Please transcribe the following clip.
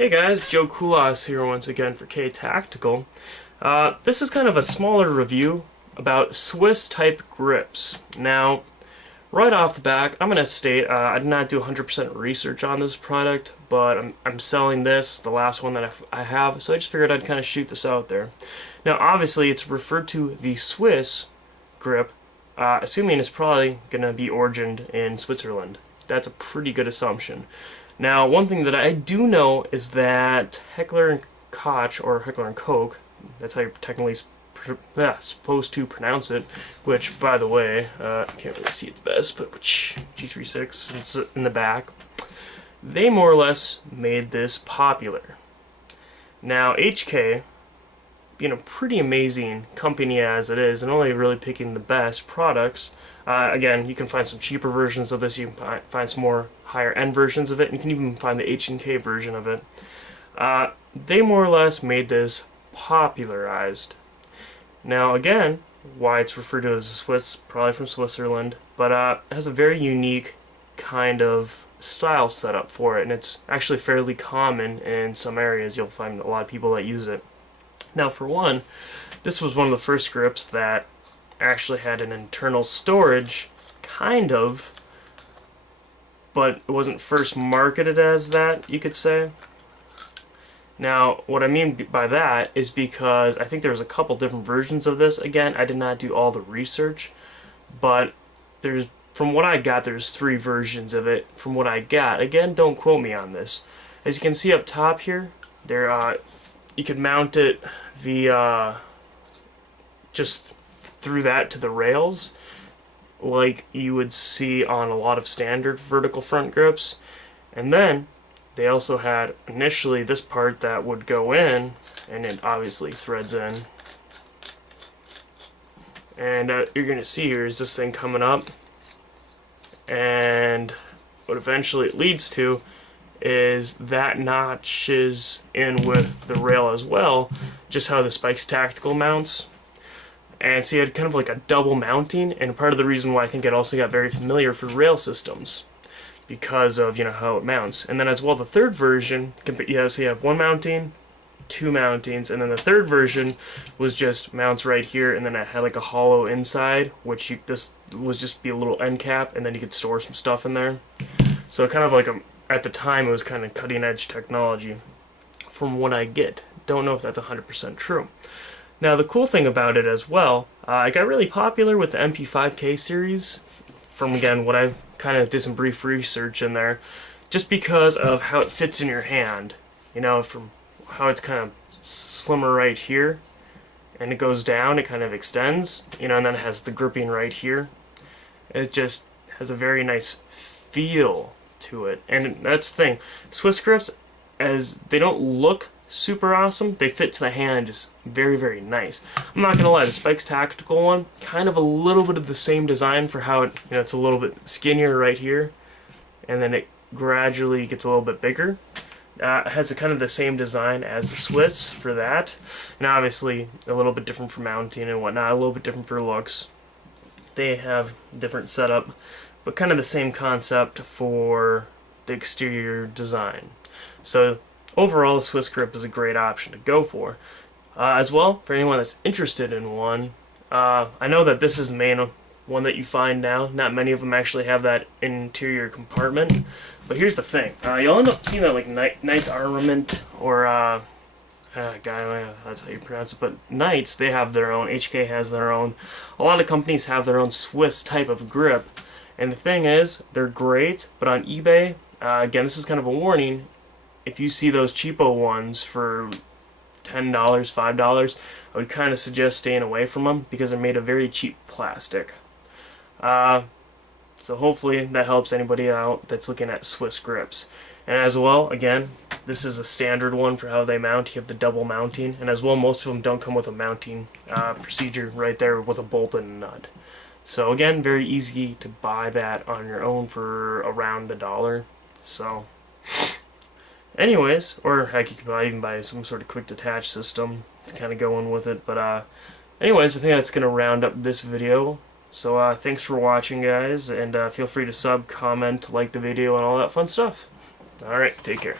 Hey guys, Joe Kulas here once again for K Tactical. This is kind of a smaller review about Swiss type grips. Now, right off the back, I'm going to state I did not do 100% research on this product, but I'm selling this, the last one that I have, so I just figured I'd kind of shoot this out there. Now, obviously, it's referred to the Swiss grip, assuming it's probably going to be origined in Switzerland. That's a pretty good assumption. Now, one thing that I do know is that Heckler & Koch, or Heckler & Koch, that's how you're technically supposed to pronounce it, which, by the way, I can't really see it the best, but G36, it's in the back. They more or less made this popular. Now, HK, being a pretty amazing company as it is, and only really picking the best products, again, you can find some cheaper versions of this, you can find some more higher end versions of it, and you can even find the H&K version of it. They more or less made this popularized. Now again, why it's referred to as a Swiss, probably from Switzerland, but it has a very unique kind of style setup for it, and it's actually fairly common in some areas. You'll find a lot of people that use it. Now for one, this was one of the first grips that actually had an internal storage, kind of, but it wasn't first marketed as that, you could say. Now, what I mean by that is because I think there's a couple different versions of this. Again, I did not do all the research, but from what I got, there's 3 versions of it. From what I got, again, don't quote me on this. As you can see up top here, you could mount it via just through that to the rails, like you would see on a lot of standard vertical front grips. And then they also had initially this part that would go in, and it obviously threads in. And you're going to see here is this thing coming up, and what eventually it leads to is that notches in with the rail as well, just how the Spikes Tactical mounts. And so you had kind of like a double mounting, and part of the reason why I think it also got very familiar for rail systems, because of, you know, how it mounts. And then as well, the third version, so you have 1 mounting, 2 mountings, and then the third version was just mounts right here, and then it had like a hollow inside, which this was just be a little end cap, and then you could store some stuff in there. So kind of like at the time, it was kind of cutting edge technology from what I get. Don't know if that's 100% true. Now, the cool thing about it as well, it got really popular with the MP5K series, from, again, what I kind of did some brief research in there, just because of how it fits in your hand. You know, from how it's kind of slimmer right here, and it goes down, it kind of extends, you know, and then it has the gripping right here. It just has a very nice feel to it. And that's the thing, Swiss grips, as they don't look super awesome, they fit to the hand just very, very nice. I'm not gonna lie, the Spikes Tactical one, kind of a little bit of the same design for how it, you know, it's a little bit skinnier right here, and then it gradually gets a little bit bigger. It has kind of the same design as the Swiss for that, and obviously a little bit different for mounting and whatnot, a little bit different for looks. They have different setup, but kind of the same concept for the exterior design. So overall, the Swiss grip is a great option to go for. As well, for anyone that's interested in one, I know that this is the main one that you find now. Not many of them actually have that interior compartment. But here's the thing. You'll end up seeing that like Knight's Armament, or that's how you pronounce it, but Knights, they have their own, HK has their own. A lot of companies have their own Swiss type of grip. And the thing is, they're great, but on eBay, again, this is kind of a warning, if you see those cheapo ones for $10, $5, I would kind of suggest staying away from them, because they're made of very cheap plastic. So hopefully that helps anybody out that's looking at Swiss grips. And as well, again, this is a standard one for how they mount. You have the double mounting, and as well, most of them don't come with a mounting procedure right there with a bolt and a nut. So again, very easy to buy that on your own for around $1. So anyways, or heck, you could even buy some sort of quick detach system to kind of go in with it. But anyways, I think that's going to round up this video. So thanks for watching, guys, and feel free to sub, comment, like the video, and all that fun stuff. Alright, take care.